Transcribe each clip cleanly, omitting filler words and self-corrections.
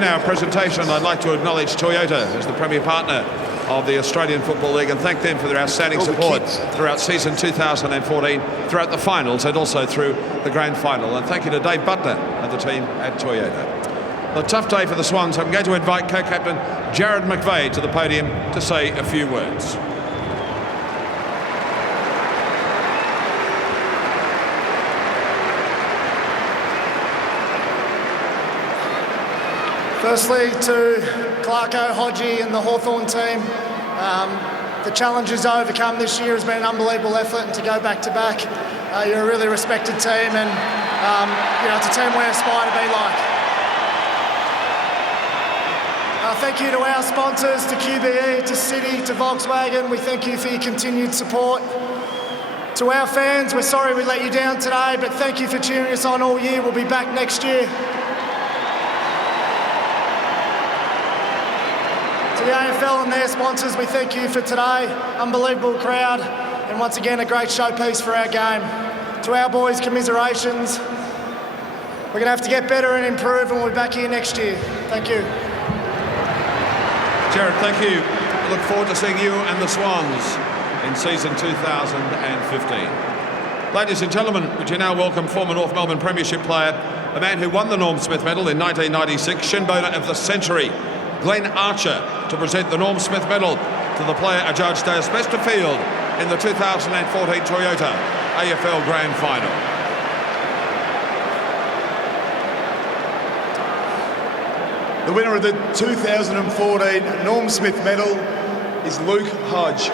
In our presentation, I'd like to acknowledge Toyota as the premier partner of the Australian Football League and thank them for their outstanding support throughout season 2014, throughout the finals and also through the grand final. And thank you to Dave Butler and the team at Toyota. A tough day for the Swans. I'm going to invite co-captain Jared McVeigh to the podium to say a few words. Firstly, to Clarko, Hodgie and the Hawthorn team, the challenges overcome this year has been an unbelievable effort, and to go back-to-back, you're a really respected team, and it's a team we aspire to be like. Thank you to our sponsors, to QBE, to City, to Volkswagen. We thank you for your continued support. To our fans, we're sorry we let you down today, but thank you for cheering us on all year. We'll be back next year. To the AFL and their sponsors, we thank you for today. Unbelievable crowd, and once again, a great showpiece for our game. To our boys, commiserations. We're going to have to get better and improve, and we'll be back here next year. Thank you. Jared, thank you. I look forward to seeing you and the Swans in season 2015. Ladies and gentlemen, would you now welcome former North Melbourne Premiership player, a man who won the Norm Smith Medal in 1996, Shinboner of the Century, Glenn Archer, to present the Norm Smith Medal to the player adjudged as best of field in the 2014 Toyota AFL Grand Final. The winner of the 2014 Norm Smith Medal is Luke Hodge.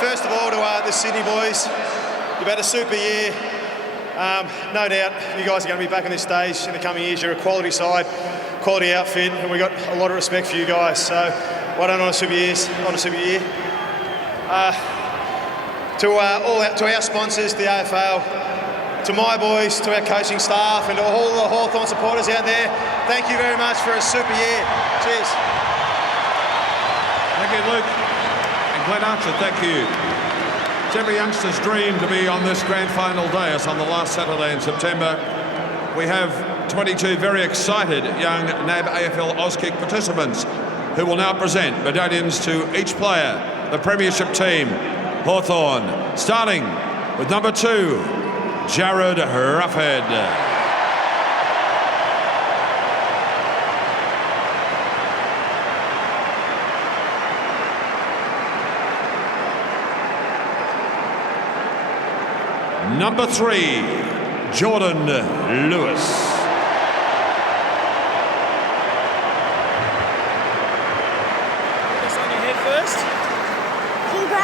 First of all, to the Sydney boys, you've had a super year. No doubt you guys are going to be back on this stage in the coming years. You're a quality side, quality outfit, and we've got a lot of respect for you guys. So well done on a super year. To our sponsors, the AFL, to my boys, to our coaching staff, and to all the Hawthorn supporters out there, thank you very much for a super year. Cheers. Thank you, Luke. Glenn Archer, thank you. It's every youngster's dream to be on this grand final dais on the last Saturday in September. We have 22 very excited young NAB AFL Auskick participants who will now present medallions to each player, the premiership team, Hawthorn, starting with number 2, Jared Roughhead. Number 3, Jordan Lewis. Just on your head first.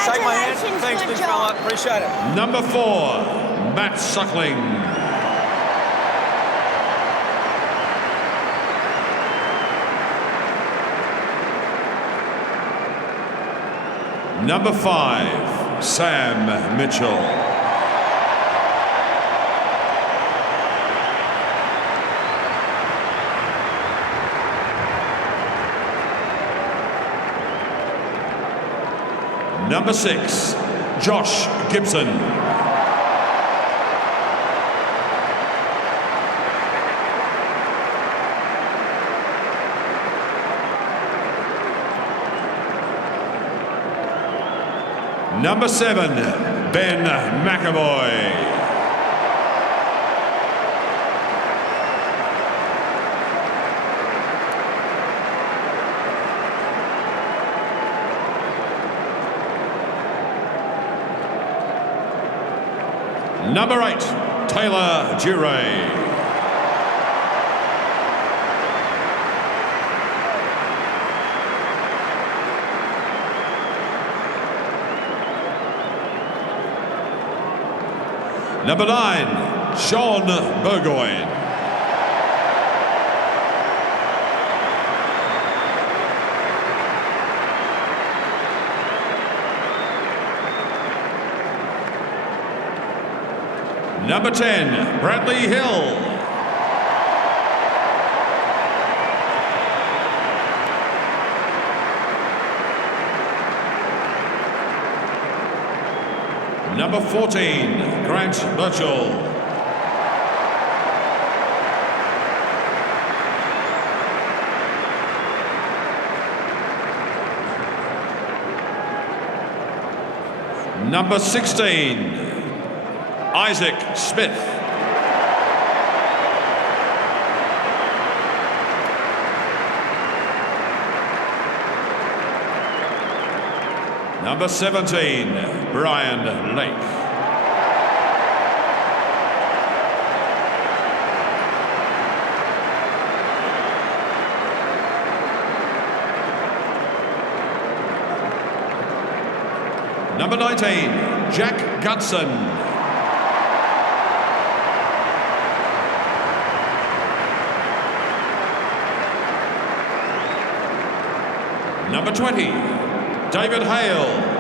Shake my hand. Thanks, big fella. Appreciate it. Number 4, Matt Suckling. Number 5, Sam Mitchell. Number 6, Josh Gibson. Number 7, Ben McAvoy. Number 8, Taylor Duray. Number 9, Sean Burgoyne. Number 10, Bradley Hill. Number 14, Grant Birchall. Number 16, Isaac Smith. Number 17, Brian Lake. Number 19, Jack Gutson. Number 20, David Hale.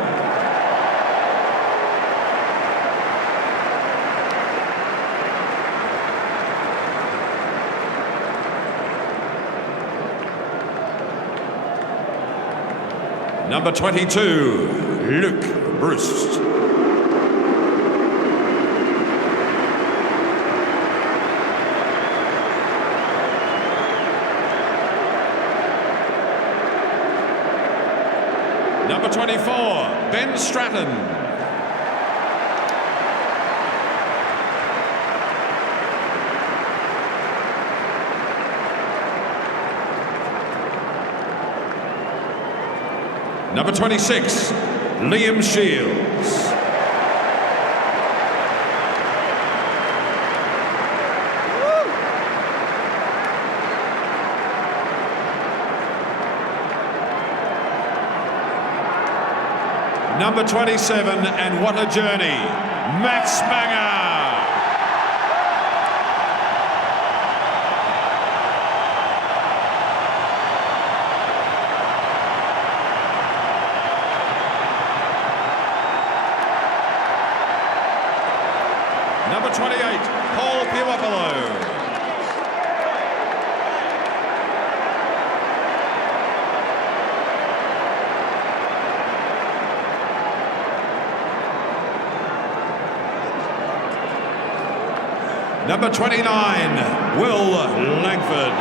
Number 22, Luke Bruce. Number 24, Ben Stratton. Number 26, Liam Shields. Number 27, and what a journey, Max Manger. Number 28, Paul Piuapolo. Number 29, Will Langford.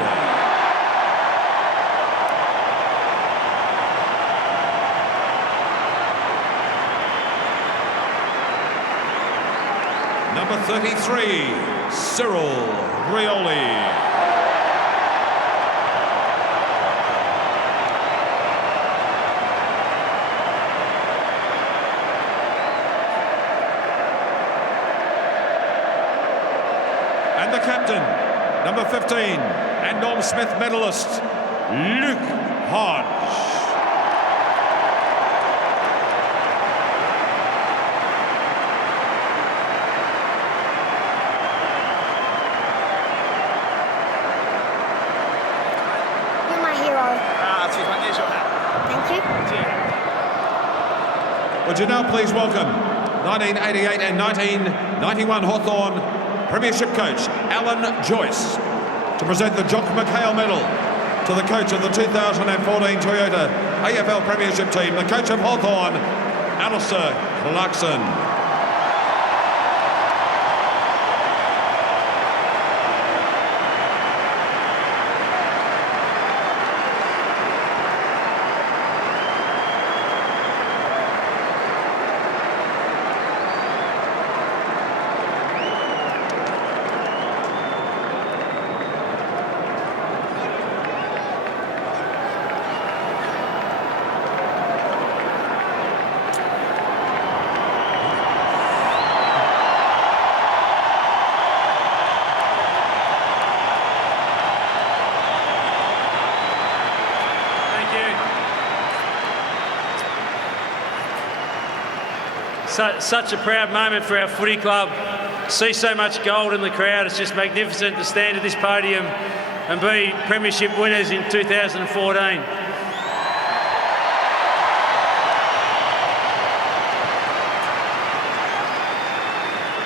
Number 33, Cyril Rioli. And the captain, number 15, and Norm Smith medalist, Luke Hodge. You're my hero. Cheers, mate. Here's your hat. Thank you. Would you now please welcome 1988 and 1991 Hawthorn Premiership coach Alan Joyce to present the Jock McHale Medal to the coach of the 2014 Toyota AFL Premiership team, the coach of Hawthorn, Alistair Clarkson. Such a proud moment for our footy club. See so much gold in the crowd. It's just magnificent to stand at this podium and be premiership winners in 2014.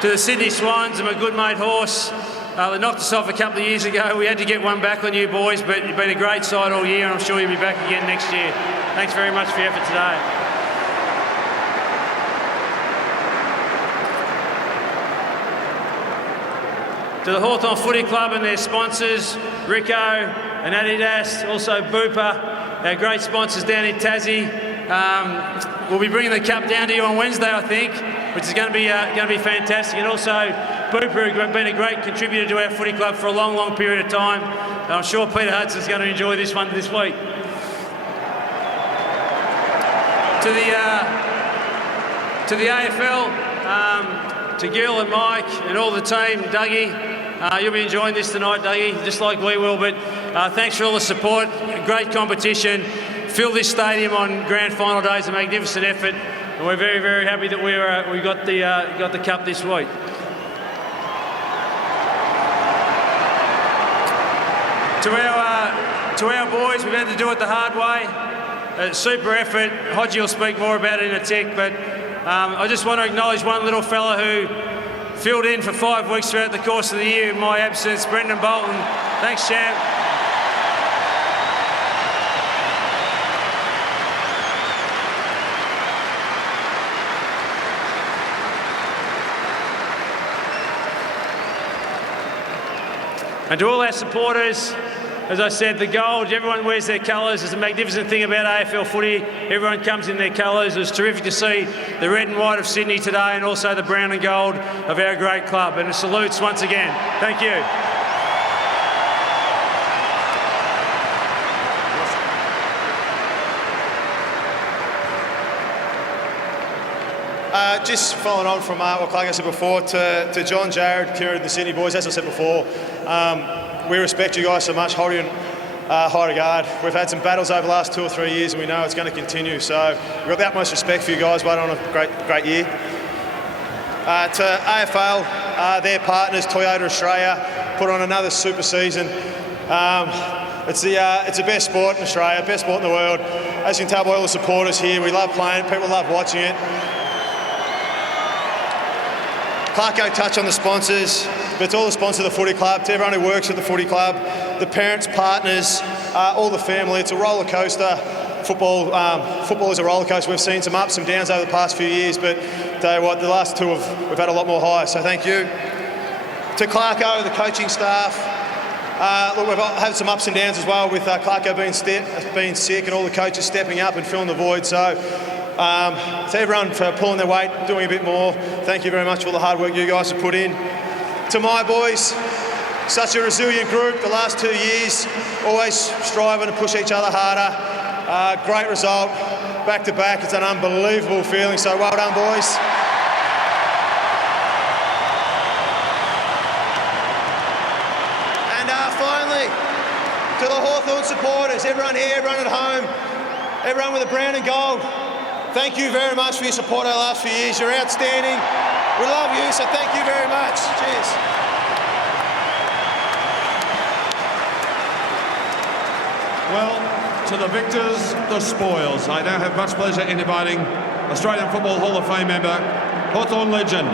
to the Sydney Swans and my good mate Horse. They knocked us off a couple of years ago. We had to get one back on you boys, but you've been a great side all year, and I'm sure you'll be back again next year. Thanks very much for your effort today. To the Hawthorn Footy Club and their sponsors, Rico and Adidas, also Bupa, our great sponsors down in Tassie. We'll be bringing the cup down to you on Wednesday, I think, which is going to be fantastic. And also Bupa, who've been a great contributor to our footy club for a long, long period of time. And I'm sure Peter Hudson's going to enjoy this one this week. To the AFL, to Gil and Mike and all the team, Dougie, you'll be enjoying this tonight, Dougie, just like we will. But thanks for all the support. Great competition. Filled this stadium on grand final days, a magnificent effort, and we're very, very happy that we got the cup this week. To our boys, we've had to do it the hard way. Super effort. Hodgie will speak more about it in a tick, but I just want to acknowledge one little fella who filled in for 5 weeks throughout the course of the year in my absence, Brendan Bolton. Thanks, champ. And to all our supporters, as I said, the gold, everyone wears their colours. It's a magnificent thing about AFL footy. Everyone comes in their colours. It was terrific to see the red and white of Sydney today and also the brown and gold of our great club. And salutes once again. Thank you. Just following on from what Clark said before, to John, Jared, Kieran, the Sydney boys, as I said before, we respect you guys so much, hold you in high regard. We've had some battles over the last 2 or 3 years and we know it's going to continue, so we've got the utmost respect for you guys, but on a great year. To AFL, their partners, Toyota Australia, put on another super season. It's the best sport in Australia, best sport in the world. As you can tell by all the supporters here, we love playing it, people love watching it. Clarko touched on the sponsors, but it's all the sponsors of the footy club, to everyone who works at the footy club, the parents, partners, all the family. It's a roller coaster. Football is a roller coaster. We've seen some ups and downs over the past few years, but tell you what, the last two we've had a lot more highs, so thank you. To Clarko, the coaching staff, look, we've had some ups and downs as well with Clarko being sick and all the coaches stepping up and filling the void, so to everyone for pulling their weight, doing a bit more, thank you very much for all the hard work you guys have put in. To my boys, such a resilient group the last 2 years, always striving to push each other harder. Great result, back to back, it's an unbelievable feeling, so well done boys. And finally, to the Hawthorn supporters, everyone here, everyone at home, everyone with the brown and gold, thank you very much for your support over the last few years. You're outstanding. We love you, so thank you very much. Cheers. Well, to the victors, the spoils. I now have much pleasure in inviting Australian Football Hall of Fame member, Hawthorn legend,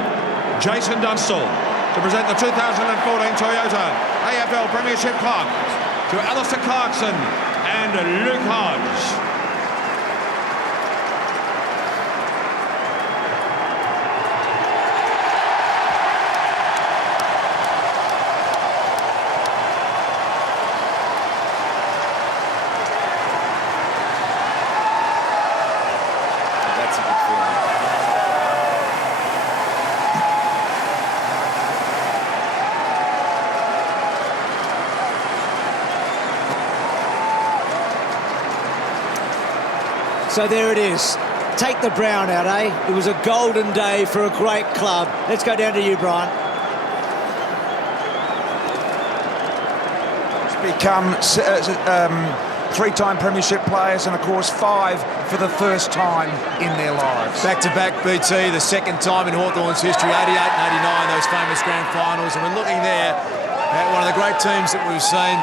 Jason Dunstall, to present the 2014 Toyota AFL Premiership clock to Alistair Clarkson and Luke Hodge. So there it is. Take the brown out, eh? It was a golden day for a great club. Let's go down to you, Brian. Become three-time premiership players and, of course, 5 for the first time in their lives. Back-to-back BT, the second time in Hawthorn's history, 88 and 89, those famous grand finals. And we're looking there at one of the great teams that we've seen.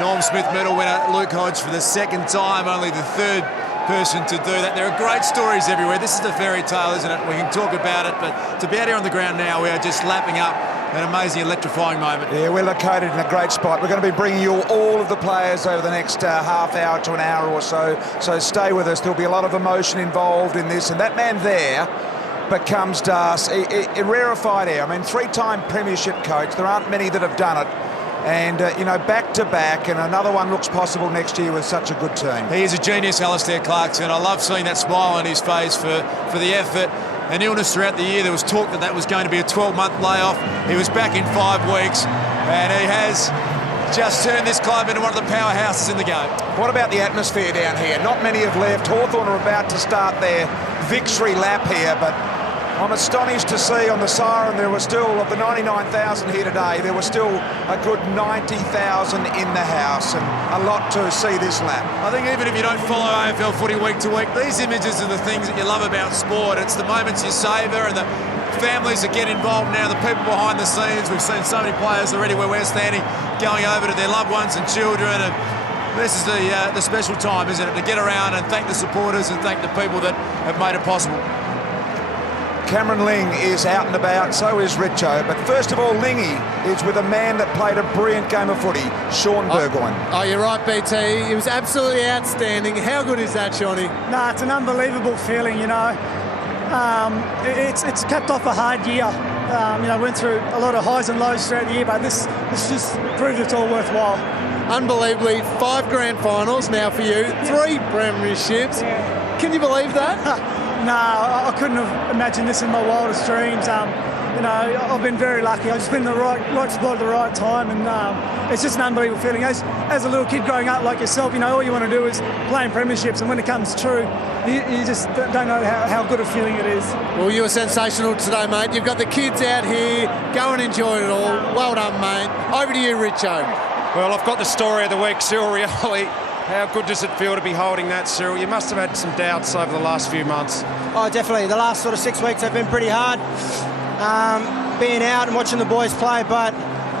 Norm Smith medal winner Luke Hodge for the second time, only the third person to do that. There are great stories everywhere. This is a fairy tale, isn't it? We can talk about it, but to be out here on the ground now, we are just lapping up an amazing, electrifying moment. Yeah, we're located in a great spot. We're going to be bringing you all of the players over the next half hour to an hour or so. So stay with us. There'll be a lot of emotion involved in this. And that man there becomes Darce, a rarefied air. I mean, 3-time premiership coach. There aren't many that have done it. And, you know, back-to-back, and another one looks possible next year with such a good team. He is a genius, Alistair Clarkson. I love seeing that smile on his face for the effort and illness throughout the year. There was talk that was going to be a 12-month layoff. He was back in 5 weeks, and he has just turned this club into one of the powerhouses in the game. What about the atmosphere down here? Not many have left. Hawthorn are about to start their victory lap here, but I'm astonished to see on the siren there were still, of the 99,000 here today, there were still a good 90,000 in the house, and a lot to see this lap. I think even if you don't follow AFL footy week to week, these images are the things that you love about sport. It's the moments you savour and the families that get involved now, the people behind the scenes. We've seen so many players already where we're standing going over to their loved ones and children, and this is the special time, isn't it, to get around and thank the supporters and thank the people that have made it possible. Cameron Ling is out and about, so is Richo. But first of all, Lingy is with a man that played a brilliant game of footy, Sean Burgoyne. Oh, you're right, BT. He was absolutely outstanding. How good is that, Shawnee? Nah, it's an unbelievable feeling, you know. It's capped off a hard year. You know, went through a lot of highs and lows throughout the year, but this just proved it's all worthwhile. Unbelievably, 5 grand finals now for you, 3 premierships. Yeah. Can you believe that? No, I couldn't have imagined this in my wildest dreams. You know, I've been very lucky. I've just been in the right spot at the right time, and it's just an unbelievable feeling. As a little kid growing up like yourself, you know, all you want to do is play in premierships, and when it comes true, you just don't know how good a feeling it is. Well, you were sensational today, mate. You've got the kids out here. Go and enjoy it all. Well done, mate. Over to you, Richo. Well, I've got the story of the week, Cyril Rioli. How good does it feel to be holding that, Cyril? You must have had some doubts over the last few months. Oh, definitely. The last sort of 6 weeks have been pretty hard. Being out and watching the boys play, but,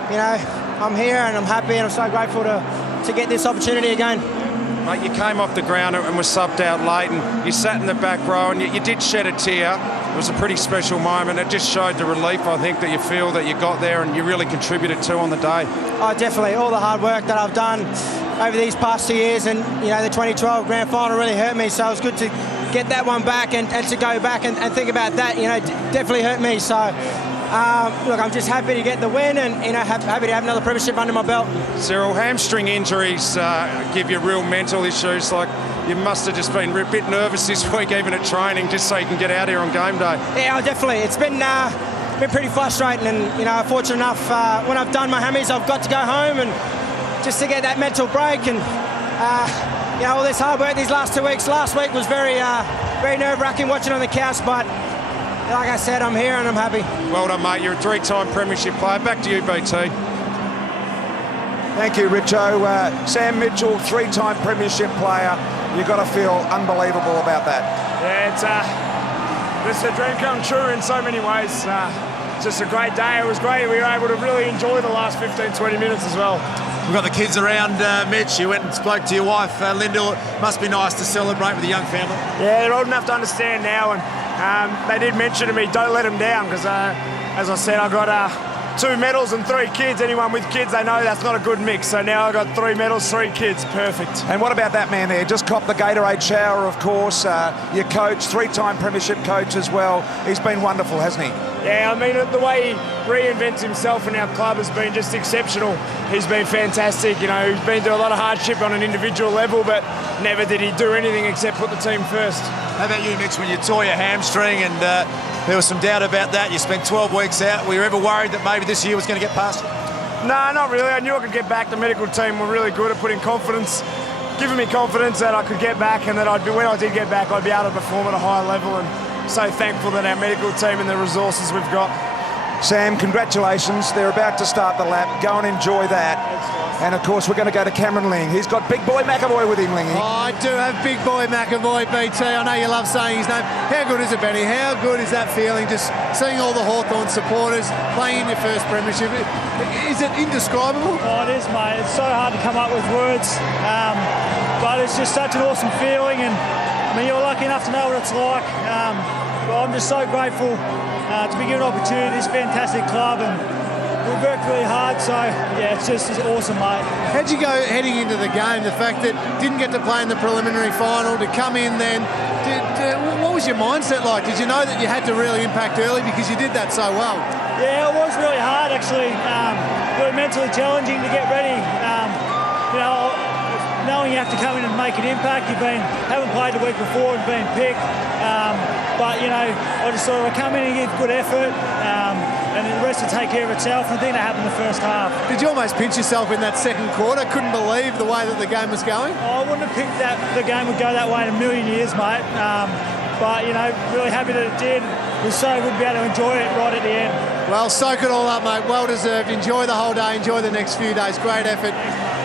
you know, I'm here and I'm happy and I'm so grateful to get this opportunity again. Mate, you came off the ground and were subbed out late, and you sat in the back row and you did shed a tear. It was a pretty special moment. It just showed the relief, I think, that you feel that you got there and you really contributed to on the day. Oh, definitely. All the hard work that I've done over these past 2 years, and, you know, the 2012 Grand Final really hurt me, so it was good to get that one back and to go back and think about that, you know, definitely hurt me. So, look, I'm just happy to get the win and, you know, happy to have another premiership under my belt. Cyril, hamstring injuries give you real mental issues. Like, you must have just been a bit nervous this week, even at training, just so you can get out here on game day. Yeah, definitely. It's been pretty frustrating, and, you know, fortunate enough, when I've done my hammies, I've got to go home and just to get that mental break, and you know, all this hard work these last 2 weeks. Last week was very nerve-wracking watching on the couch, but like I said, I'm here and I'm happy. Well done, mate. You're a 3-time premiership player. Back to you, BT. Thank you, Richo. Sam Mitchell, 3-time premiership player. You've got to feel unbelievable about that. Yeah, it's a dream come true in so many ways. Just a great day. It was great. We were able to really enjoy the last 15-20 minutes as well. We've got the kids around, Mitch. You went and spoke to your wife, Lyndall. It must be nice to celebrate with a young family. Yeah, they're old enough to understand now, and they did mention to me, don't let them down, because as I said, I got 2 medals and 3 kids. Anyone with kids, they know that's not a good mix. So now I've got 3 medals, 3 kids. Perfect. And what about that man there? Just copped the Gatorade shower, of course. Your coach, 3-time premiership coach as well. He's been wonderful, hasn't he? Yeah, I mean, the way he reinvents himself in our club has been just exceptional. He's been fantastic. You know, he's been through a lot of hardship on an individual level, but never did he do anything except put the team first. How about you, Mitch, when you tore your hamstring and there was some doubt about that? You spent 12 weeks out. Were you ever worried that maybe this year was going to get past? No, not really. I knew I could get back. The medical team were really good at putting confidence, giving me confidence that I could get back, and that when I did get back, I'd be able to perform at a high level, and so thankful that our medical team and the resources we've got. Sam, congratulations. They're about to start the lap. Go and enjoy that. And, of course, we're going to go to Cameron Ling. He's got Big Boy McAvoy with him, Lingy. Oh, I do have Big Boy McAvoy, BT. I know you love saying his name. How good is it, Benny? How good is that feeling, just seeing all the Hawthorn supporters playing in your first premiership? Is it indescribable? Oh, it is, mate. It's so hard to come up with words. But it's just such an awesome feeling, and I mean, you're lucky enough to know what it's like. But I'm just so grateful to be given an opportunity. This fantastic club, and we've worked really hard. So yeah, it's awesome, mate. How'd you go heading into the game? The fact that didn't get to play in the preliminary final, to come in then. What was your mindset like? Did you know that you had to really impact early because you did that so well? Yeah, it was really hard actually. Really mentally challenging to get ready. Knowing you have to come in and make an impact. Haven't played the week before and been picked. But I just sort of come in and give good effort, and the rest will take care of itself. And I think that happened in the first half. Did you almost pinch yourself in that second quarter? Couldn't believe the way that the game was going? I wouldn't have picked that the game would go that way in a million years, mate. But really happy that it did. It was so good to be able to enjoy it right at the end. Well, soak it all up, mate. Well deserved. Enjoy the whole day. Enjoy the next few days. Great effort.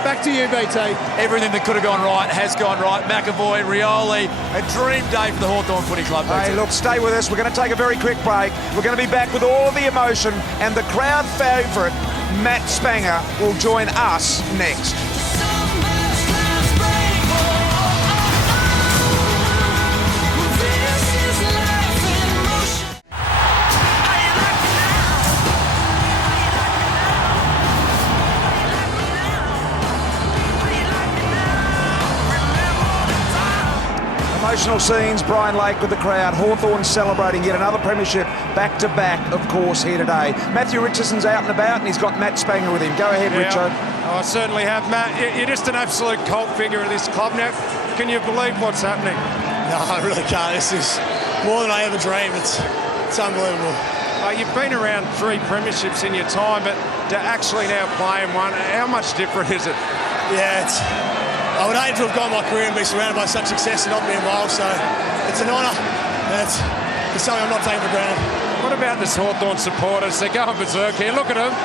Back to you, BT. Everything that could have gone right has gone right. McAvoy, Rioli, a dream day for the Hawthorn Footy Club. BT. Hey, look, stay with us. We're going to take a very quick break. We're going to be back with all of the emotion, and the crowd favourite, Matt Spanger, will join us next. Emotional scenes, Brian Lake with the crowd. Hawthorn celebrating yet another premiership back-to-back, of course, here today. Matthew Richardson's out and about, and he's got Matt Spanger with him. Go ahead, Richo. I certainly have, Matt. You're just an absolute cult figure of this club now. Can you believe what's happening? No, I really can't. This is more than I ever dreamed. It's unbelievable. You've been around 3 premierships in your time, but to actually now play in one, how much different is it? Yeah, I would hate to have gone my career and be surrounded by such success and not be involved, so it's an honour, and it's something I'm not taking for granted. What about this Hawthorn supporters? They're going berserk here. Look at them.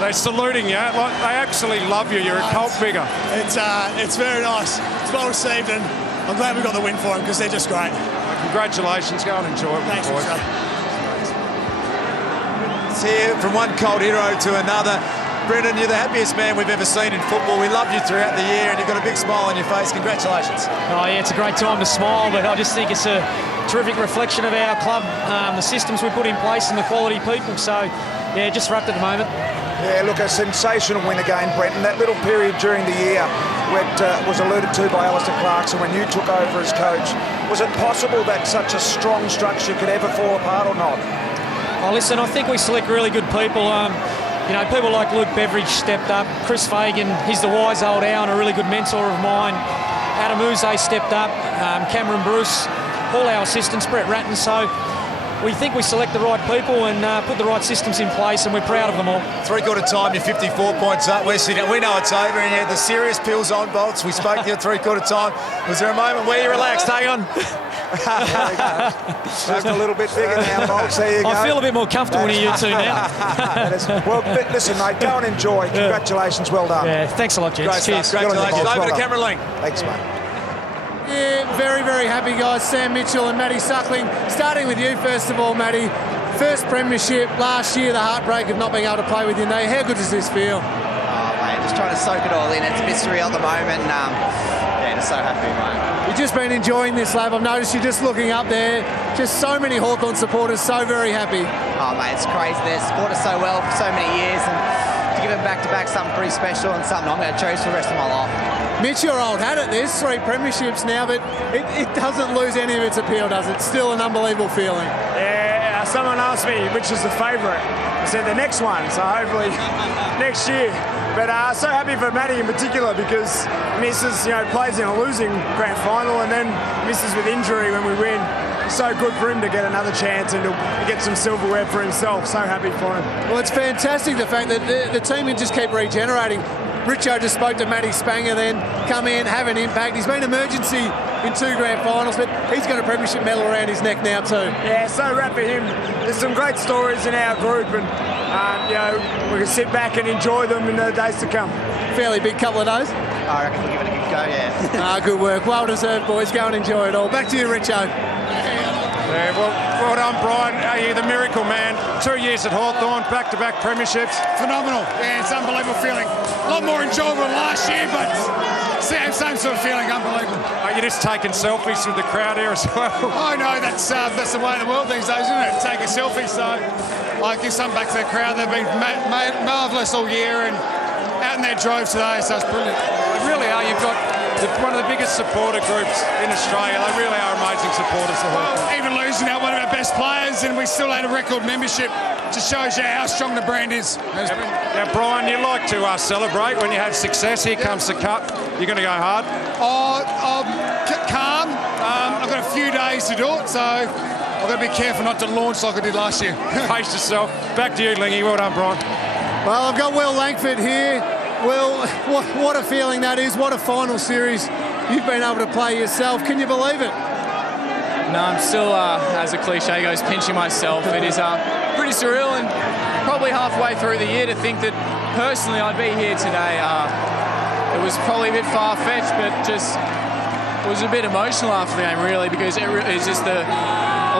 They're saluting you. Like, they actually love you. You're a cult figure. It's very nice. It's well received, and I'm glad we got the win for them because they're just great. Congratulations. Go and enjoy it. Thanks, boys. It's here from one cult hero to another. Brendan, you're the happiest man we've ever seen in football. We loved you throughout the year, and you've got a big smile on your face. Congratulations. Oh, yeah, it's a great time to smile, but I just think it's a terrific reflection of our club, the systems we put in place and the quality people. So, yeah, just wrapped at the moment. Yeah, look, a sensational win again, Brenton. That little period during the year where it was alluded to by Alistair Clarkson when you took over as coach. Was it possible that such a strong structure could ever fall apart or not? Oh, listen, I think we select really good people. People like Luke Beveridge stepped up. Chris Fagan, he's the wise old owl and a really good mentor of mine. Adam Uze stepped up. Cameron Bruce, all our assistants, Brett Ratton. So we think we select the right people and put the right systems in place, and we're proud of them all. 3/4 time, you're 54 points up. We're sitting. We know it's over, and you had the serious pills on, Bolts. We spoke to you at 3/4 time. Was there a moment where you relaxed? Hang on. Moved a little bit bigger now, Bolts. There you go. I feel a bit more comfortable near you two now. Well, listen, mate, go and enjoy. Congratulations, well done. Yeah, thanks a lot, gents. Great stuff. Congratulations. Over to Cameron Link. Thanks, mate. Yeah, very, very happy, guys. Sam Mitchell and Matty Suckling. Starting with you, first of all, Matty. First premiership last year, the heartbreak of not being able to play with your knee. How good does this feel? Oh, mate, just trying to soak it all in. It's a bit surreal at the moment. Yeah, just so happy, mate. You've just been enjoying this, lab. I've noticed you just looking up there. Just so many Hawthorn supporters, so very happy. Oh, mate, it's crazy. They've supported us so well for so many years, and to give them back-to-back something pretty special and something I'm going to cherish for the rest of my life. Mitch, you're old hat at this, 3 premierships now, but it doesn't lose any of its appeal, does it? Still an unbelievable feeling. Yeah, someone asked me which is the favourite. I said the next one, so hopefully next year. But so happy for Matty in particular because misses, plays in a losing grand final and then misses with injury when we win. So good for him to get another chance and to get some silverware for himself. So happy for him. Well, it's fantastic the fact that the team can just keep regenerating. Richo just spoke to Matty Spanger then, come in, have an impact. He's been emergency in 2 grand finals, but he's got a premiership medal around his neck now too. Yeah, so rad for him. There's some great stories in our group and, we can sit back and enjoy them in the days to come. Fairly big couple of days. I reckon we'll give it a good go, yeah. Good work. Well deserved, boys. Go and enjoy it all. Back to you, Richo. Yeah, well done, Brian. You're the miracle man. 2 years at Hawthorn, back-to-back premierships. Phenomenal. Yeah, it's an unbelievable feeling. A lot more enjoyable than last year, but same sort of feeling. Unbelievable. You're just taking selfies with the crowd here as well. I know that's the way of the world these days, isn't it? Take a selfie. So I give some back to the crowd. They've been marvellous all year and out in their drove today, so it's brilliant. They really are. You've got one of the biggest supporter groups in Australia. They really are amazing supporters. Even losing out one of our best players, and we still had a record membership. Just shows you how strong the brand is. Now, Brian, you like to celebrate when you have success. Here comes the cup. You're going to go hard? I'm calm. I've got a few days to do it, so I've got to be careful not to launch like I did last year. Pace yourself. Back to you, Lingy. Well done, Brian. Well, I've got Will Langford here. Will, what a feeling that is. What a final series you've been able to play yourself. Can you believe it? No, I'm still, as the cliche goes, pinching myself. It is pretty surreal, and probably halfway through the year to think that personally I'd be here today. It was probably a bit far-fetched, but just it was a bit emotional after the game, really, because it's just a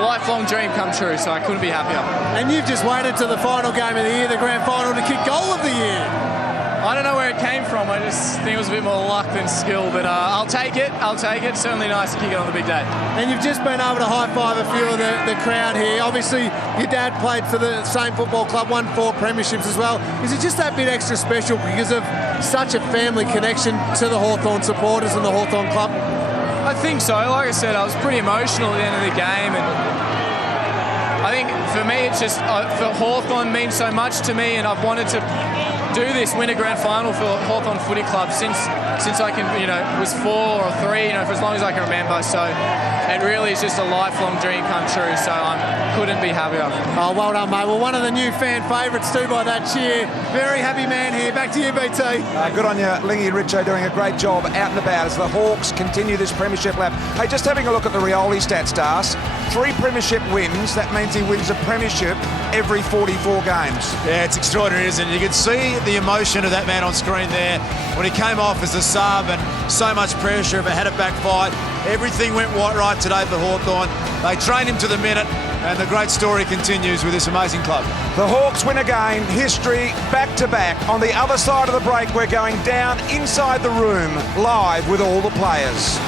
lifelong dream come true, so I couldn't be happier. And you've just waited to the final game of the year, the grand final, to kick goal of the year. I don't know where it came from. I just think it was a bit more luck than skill, but I'll take it. Certainly nice to kick it on the big day. And you've just been able to high-five a few of the crowd here. Obviously, your dad played for the same football club, won 4 premierships as well. Is it just that bit extra special because of such a family connection to the Hawthorn supporters and the Hawthorn club? I think so. Like I said, I was pretty emotional at the end of the game, and I think for me, it's just for Hawthorn means so much to me, and I've wanted to do this, win a grand final for Hawthorn Footy Club since I can, was 4 or 3, for as long as I can remember. So it really is just a lifelong dream come true. So I couldn't be happier. Oh, well done, mate. Well, one of the new fan favourites too by that cheer. Very happy man here. Back to you, BT. Good on you, Lingy and Richo, doing a great job out and about as the Hawks continue this premiership lap. Hey, just having a look at the Rioli stats, Darce. 3 premiership wins. That means he wins a premiership every 44 games. Yeah, it's extraordinary, isn't it? You can see the emotion of that man on screen there when he came off as a sub, and so much pressure if it had a back fight. Everything went right today for Hawthorn. They trained him to the minute, and the great story continues with this amazing club. The Hawks win again, history back to back. On the other side of the break, we're going down inside the room, live with all the players.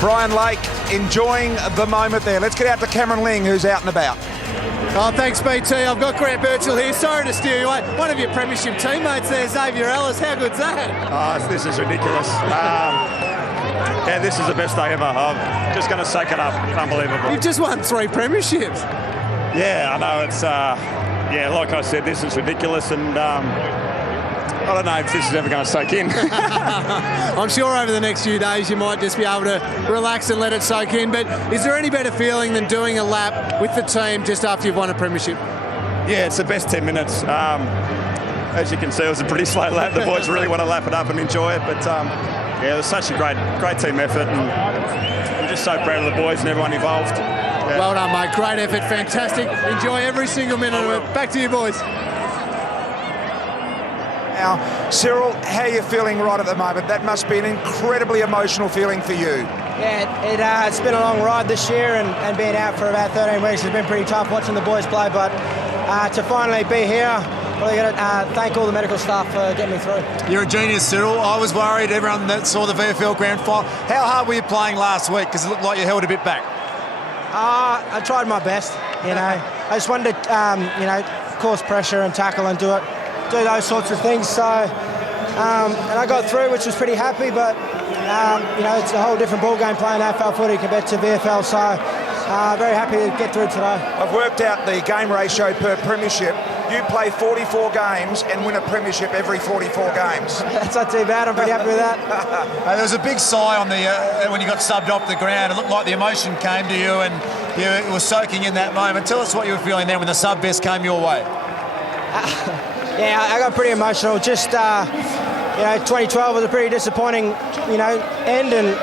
Brian Lake enjoying the moment there. Let's get out to Cameron Ling, who's out and about. Oh, thanks, BT. I've got Grant Birchall here. Sorry to steal you away. One of your premiership teammates there, Xavier Ellis. How good's that? This is ridiculous. This is the best day ever. I'm just going to soak it up. Unbelievable. You've just won 3 premierships. Yeah, I know. It's, like I said, this is ridiculous, and I don't know if this is ever going to soak in. I'm sure over the next few days you might just be able to relax and let it soak in. But is there any better feeling than doing a lap with the team just after you've won a premiership? Yeah, it's the best 10 minutes. As you can see, it was a pretty slow lap. The boys really want to lap it up and enjoy it. But it was such a great team effort, and I'm just so proud of the boys and everyone involved. Yeah. Well done, mate. Great effort. Fantastic. Enjoy every single minute of it. Back to you, boys. Now, Cyril, how are you feeling right at the moment? That must be an incredibly emotional feeling for you. Yeah, it's been a long ride this year, and being out for about 13 weeks has been pretty tough watching the boys play, but to finally be here, really got to thank all the medical staff for getting me through. You're a genius, Cyril. I was worried, everyone that saw the VFL Grand Final. How hard were you playing last week? Because it looked like you held a bit back. I tried my best, I just wanted to, cause pressure and tackle and do those sorts of things. So, and I got through, which was pretty happy. But it's a whole different ball game playing AFL footy compared to VFL. So, very happy to get through today. I've worked out the game ratio per premiership. You play 44 games and win a premiership every 44 games. That's not too bad. I'm pretty happy with that. There was a big sigh on the when you got subbed off the ground. It looked like the emotion came to you, and you were soaking in that moment. Tell us what you were feeling then when the sub best came your way. Yeah, I got pretty emotional. Just 2012 was a pretty disappointing, end, and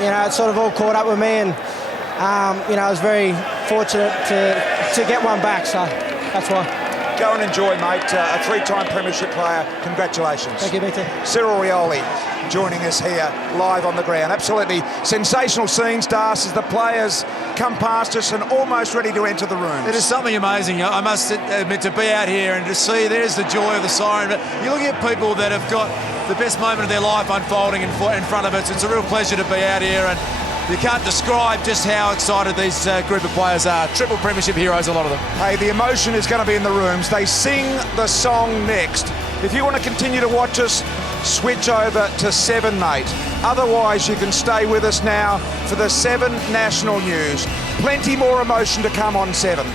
it sort of all caught up with me. And I was very fortunate to get one back, so that's why. Go and enjoy, mate. A three-time premiership player. Congratulations. Thank you, BT. Cyril Rioli joining us here live on the ground. Absolutely sensational scenes, Das, as the players come past us and almost ready to enter the room. It is something amazing. I must admit, to be out here and to see there's the joy of the siren. But you're looking at people that have got the best moment of their life unfolding in front of us. It's a real pleasure to be out here, and you can't describe just how excited these group of players are. Triple premiership heroes, a lot of them. Hey, the emotion is going to be in the rooms. They sing the song next. If you want to continue to watch us, switch over to 7, mate. Otherwise, you can stay with us now for the 7 national news. Plenty more emotion to come on 7.